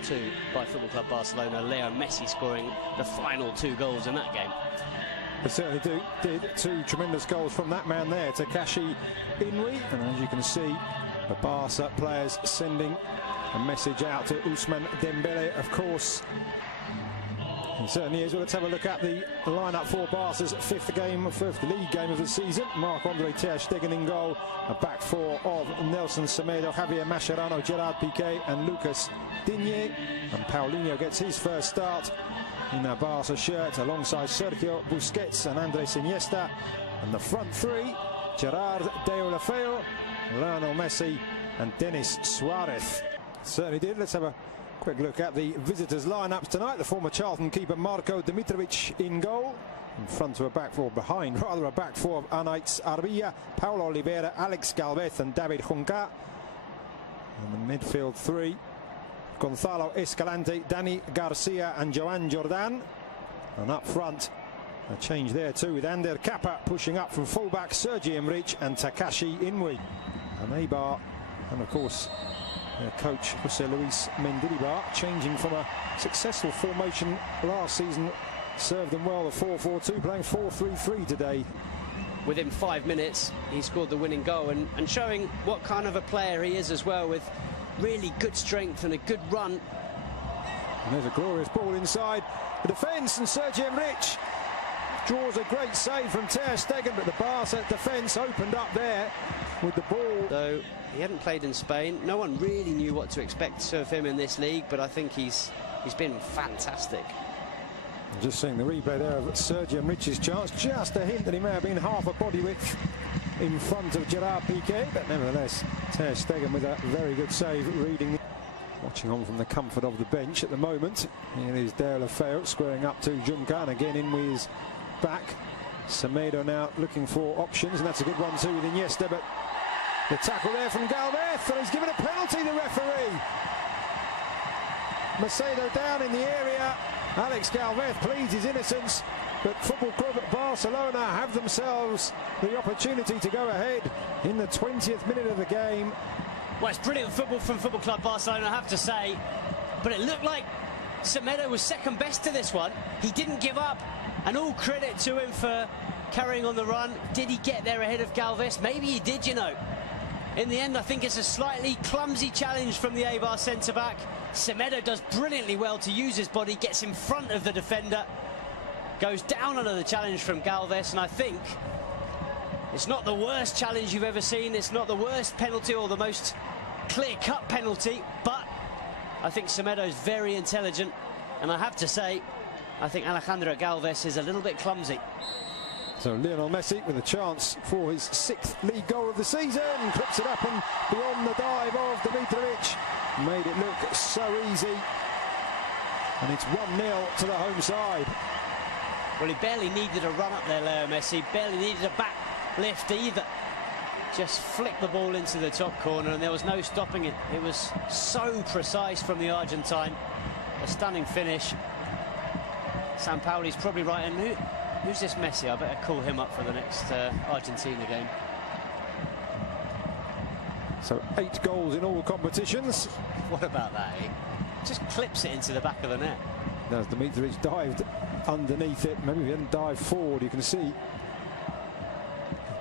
4-2 by Football Club Barcelona. Lionel Messi scoring the final 2 goals in that game. They certainly did. 2 tremendous goals from that man there, Sergi Enrich. And as you can see, the Barca players sending a message out to Ousmane Dembele, of course. It certainly is. Well, let's have a look at the lineup for Barca's fifth league game of the season. Marc-Andre ter Stegen in goal. A back 4 of Nelson Semedo, Javier Mascherano, Gerard Piqué and Lucas Digne. And Paulinho gets his first start in a Barca shirt alongside Sergio Busquets and Andres Iniesta. And the front 3, Gerard Deulofeu, Lionel Messi and Denis Suarez. Certainly did. Let's have a quick look at the visitors' lineups tonight. The former Charlton keeper Marko Dimitrovic in goal. In front of a back 4, behind rather a back 4 of Anaïs Arbilla, Paulo Oliveira, Alex Galvez and David Junca. And the midfield 3, Gonzalo Escalante, Dani Garcia and Joan Jordan. And up front, a change there too, with Ander Kappa pushing up from fullback, Sergi Enrich and Takashi Inui. And EIBAR, and of course their coach José Luis Mendilibar, changing from a successful formation last season, served them well, the 4-4-2, playing 4-3-3 today. Within 5 minutes, he scored the winning goal and showing what kind of a player he is as well, with really good strength and a good run. And there's a glorious ball inside the defence, and Sergi Enrich draws a great save from ter Stegen, but the Barca defence opened up there with the ball. Though he hadn't played in Spain, no one really knew what to expect of him in this league, but I think he's been fantastic. Just seeing the replay there of Sergi Enrich's chance, just a hint that he may have been half a body width in front of Gerard Piqué, but nevertheless ter Stegen with a very good save, reading. Watching on from the comfort of the bench at the moment. Here is Deulofeu squaring up to Junca, and again in with his back. Semedo now looking for options, and that's a good one too with Iniesta, but the tackle there from Galvez, and he's given a penalty, the referee. Macedo down in the area. Alex Galvez pleads his innocence, but Football Club Barcelona have themselves the opportunity to go ahead in the 20th minute of the game. Well, it's brilliant football from Football Club Barcelona, I have to say, but it looked like Semedo was second best to this one. He didn't give up, and all credit to him for carrying on the run. Did he get there ahead of Galvez? Maybe he did, you know. In the end, I think it's a slightly clumsy challenge from the EIBAR centre-back. Semedo does brilliantly well to use his body, gets in front of the defender, goes down under the challenge from Galvez, and I think it's not the worst challenge you've ever seen. It's not the worst penalty or the most clear-cut penalty, but I think Semedo's very intelligent, and I have to say, I think Alejandro Galvez is a little bit clumsy. So Lionel Messi with a chance for his 6th league goal of the season, clips it up and beyond the dive of Dimitrovic, made it look so easy, and it's 1-0 to the home side. Well, he barely needed a run up there, Leo Messi, barely needed a back lift either. Just flicked the ball into the top corner and there was no stopping it. It was so precise from the Argentine. A stunning finish. Sampaoli's probably right, and who's this Messi? I better call him up for the next Argentina game. So 8 goals in all competitions. What about that, eh? Just clips it into the back of the net. As Dimitrovic dived underneath it, maybe if he hadn't dived forward, you can see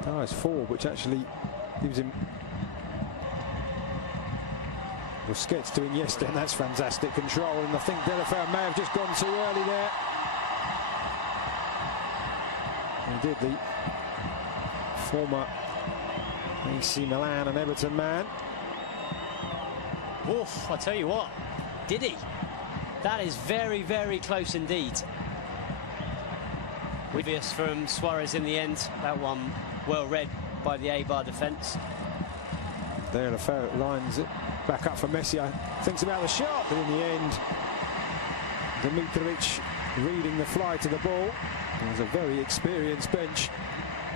dives forward, which actually gives him Busquets to Iniesta, and that's fantastic control, and I think Deulofeu may have just gone too early there. He did, the former AC Milan and Everton man. Oof, I tell you what, did he? That is very, very close indeed. Obvious from Suarez in the end. That one well read by the EIBAR defence. Deulofeu lines it back up for Messi. Thinks about the shot, but in the end, Dimitrovic reading the fly to the ball. There's a very experienced bench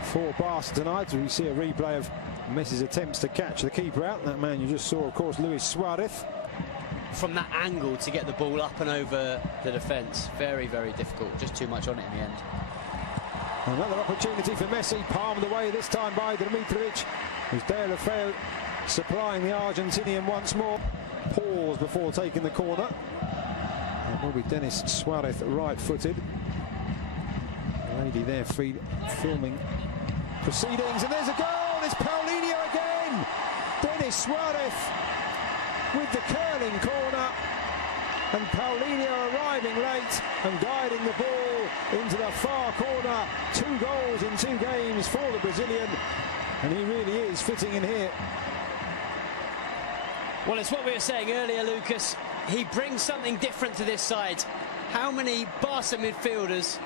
for Barca tonight. We see a replay of Messi's attempts to catch the keeper out. That man you just saw, of course, Luis Suarez. From that angle to get the ball up and over the defence, very, very difficult. Just too much on it in the end. Another opportunity for Messi, palmed away this time by Dimitrovic. Who's Deulofeu supplying the Argentinian once more. pause before taking the corner. It will be Denis Suarez, right-footed. The lady there filming proceedings, and there's a goal. It's Paulinho again. Denis Suarez with the curling corner, and Paulinho arriving late and guiding the ball into the far corner. 2 goals in 2 games for the Brazilian, and he really is fitting in here. Well, it's what we were saying earlier, Lucas. He brings something different to this side. How many Barca midfielders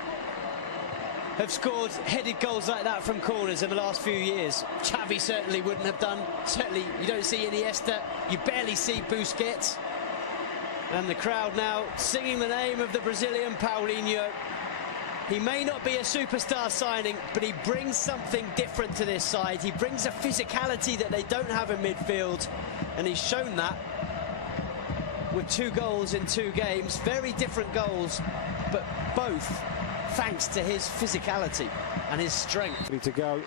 have scored headed goals like that from corners in the last few years? Xavi certainly wouldn't have done. Certainly you don't see Iniesta. You barely see Busquets. And the crowd now singing the name of the Brazilian Paulinho. He may not be a superstar signing, but he brings something different to this side. He brings a physicality that they don't have in midfield, and he's shown that with 2 goals in 2 games. Very different goals, but both thanks to his physicality and his strength. Ready to go.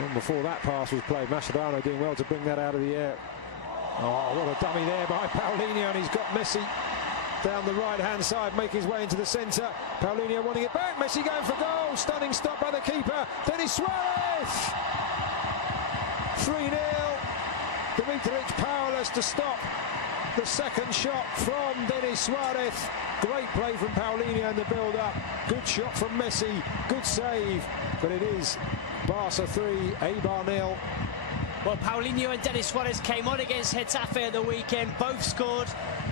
Long before that pass was played, Mascherano doing well to bring that out of the air. Oh, what a dummy there by Paulinho, and he's got Messi down the right-hand side, making his way into the centre. Paulinho wanting it back, Messi going for goal. Stunning stop by the keeper, Denis Suarez! 3-0. Dimitrovic powerless to stop the second shot from Denis Suarez. Great play from Paulinho in the build-up. Good shot from Messi, good save, but it is Barca 3, EIBAR 0. Well, Paulinho and Denis Suarez came on against Getafe at the weekend, both scored.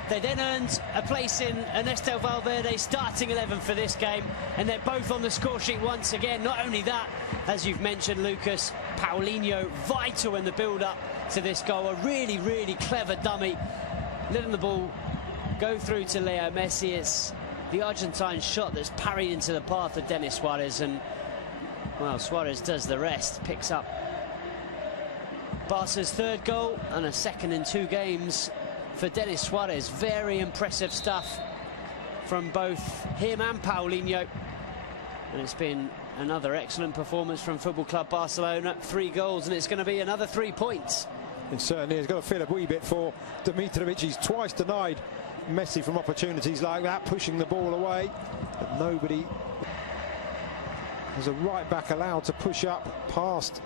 They then earned a place in Ernesto Valverde's starting 11 for this game, and they're both on the score sheet once again. Not only that, as you've mentioned, Lucas, Paulinho vital in the build-up to this goal. A really, really clever dummy, letting the ball go through to Leo Messi. It's the Argentine shot that's parried into the path of Denis Suarez, and, well, Suarez does the rest, picks up Barca's 3rd goal and a 2nd in 2 games for Denis Suarez. Very impressive stuff from both him and Paulinho. And it's been another excellent performance from Football Club Barcelona. 3 goals, and it's going to be another 3 points. It certainly has got to feel a wee bit for Dimitrovic. He's twice denied Messi from opportunities like that, pushing the ball away. But nobody has a right back allowed to push up past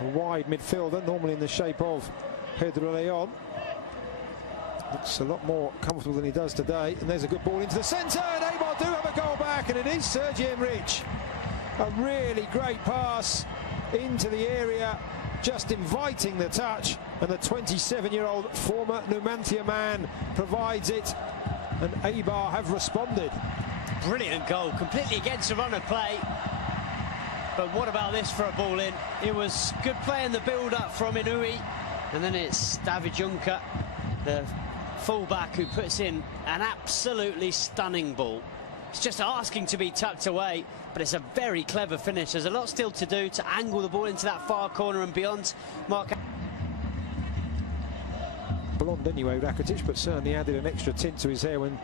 a wide midfielder, normally in the shape of Pedro Leon. Looks a lot more comfortable than he does today. And there's a good ball into the centre, and EIBAR do have a goal back, and it is Sergi Enrich. A really great pass into the area, just inviting the touch, and the 27-year-old former Numancia man provides it, and EIBAR have responded. Brilliant goal, completely against the run of play. But what about this for a ball in? It was good play in the build-up from Inui, and then it's David Juncker, the fullback, who puts in an absolutely stunning ball. It's just asking to be tucked away, but it's a very clever finish. There's a lot still to do to angle the ball into that far corner and beyond. Mark. Blonde anyway, Rakitic, but certainly added an extra tint to his hair when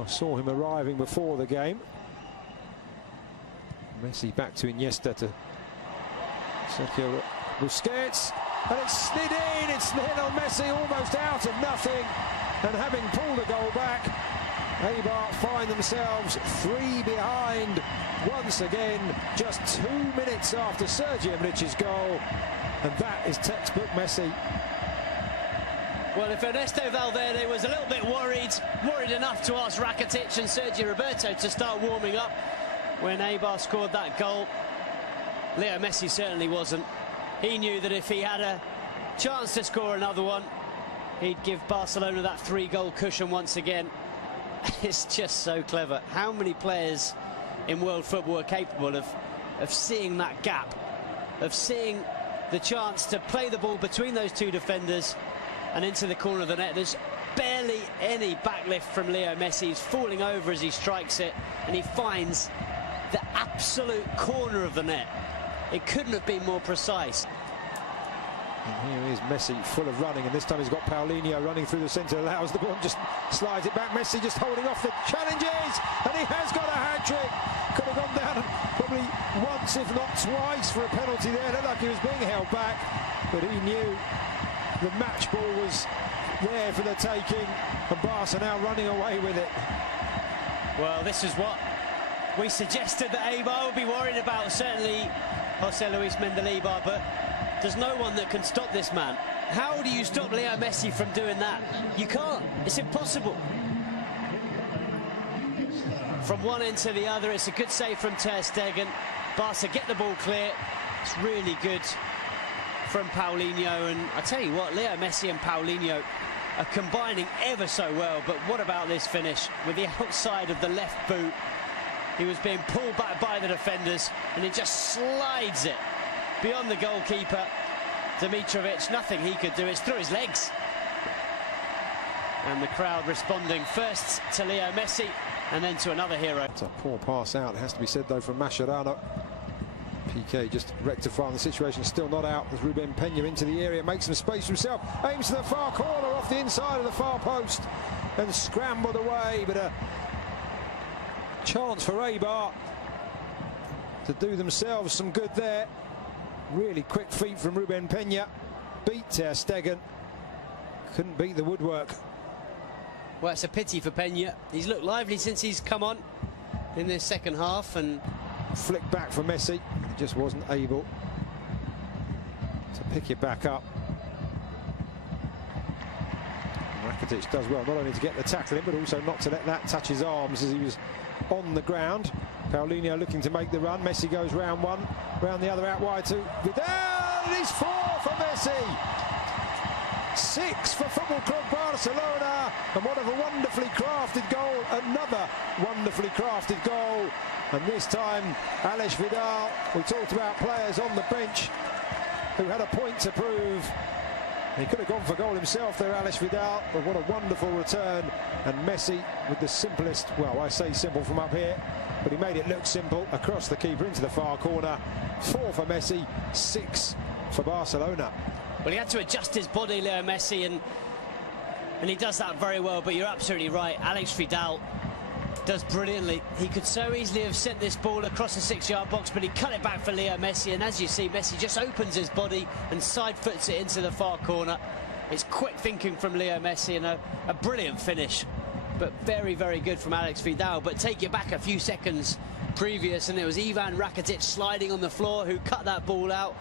I saw him arriving before the game. Messi back to Iniesta, to Sergio Busquets, and it's slid in. It's Lionel Messi almost out of nothing, and having pulled a goal back, EIBAR find themselves 3 behind once again, just 2 minutes after Sergi Enrich's goal, and that is textbook Messi. Well, if Ernesto Valverde was a little bit worried enough to ask Rakitic and Sergio Roberto to start warming up when EIBAR scored that goal, Leo Messi certainly wasn't. He knew that if he had a chance to score another one, he'd give Barcelona that 3-goal cushion once again. It's just so clever. How many players in world football are capable of seeing that gap, of seeing the chance to play the ball between those 2 defenders and into the corner of the net? There's barely any backlift from Leo Messi. He's falling over as he strikes it, and he finds the absolute corner of the net. It couldn't have been more precise. And here is Messi, full of running, and this time he's got Paulinho running through the centre, allows the ball, just slides it back. Messi just holding off the challenges, and he has got a hat-trick. Could have gone down probably once, if not twice, for a penalty there. Looked like he was being held back, but he knew The match ball was there for the taking, and Barca now running away with it. Well, this is what we suggested that EIBAR would be worried about, certainly Jose Luis Mendilibar, but there's no one that can stop this man. How do you stop Leo Messi from doing that? You can't. It's impossible. From one end to the other, it's a good save from Ter Stegen. Barca get the ball clear. It's really good from Paulinho, and I tell you what, Leo Messi and Paulinho are combining ever so well. But what about this finish with the outside of the left boot? He was being pulled back by the defenders, and he just slides it beyond the goalkeeper. Dimitrovic, nothing he could do. It's through his legs. And the crowd responding first to Leo Messi and then to another hero. It's a poor pass out, it has to be said though, from Mascherano. PK just rectifying the situation, still not out as Ruben Peña into the area, makes some space for himself, aims to the far corner off the inside of the far post and scrambled away, but a chance for EIBAR to do themselves some good there. Really quick feet from Ruben Peña, beat Ter Stegen, couldn't beat the woodwork. Well, it's a pity for Peña. He's looked lively since he's come on in this second half, and flick back for Messi, he just wasn't able to pick it back up. Rakitic does well not only to get the tackle in, but also not to let that touch his arms as he was on the ground. Paulinho looking to make the run. Messi goes round one, round the other, out wide to Vidal. It is 4 for Messi. 6 for Football Club Barcelona, and what a wonderfully crafted goal, another wonderfully crafted goal, and this time Alex Vidal. We talked about players on the bench who had a point to prove. He could have gone for goal himself there, Alex Vidal, but what a wonderful return, and Messi with the simplest, well, I say simple from up here, but he made it look simple, across the keeper into the far corner. 4 for Messi, 6 for Barcelona. Well, he had to adjust his body, Leo Messi, and he does that very well. But you're absolutely right. Alex Vidal does brilliantly. He could so easily have sent this ball across the 6-yard box, but he cut it back for Leo Messi. And as you see, Messi just opens his body and side foots it into the far corner. It's quick thinking from Leo Messi, and a brilliant finish. But very, very good from Alex Vidal. But take it back a few seconds previous, and it was Ivan Rakitic sliding on the floor who cut that ball out.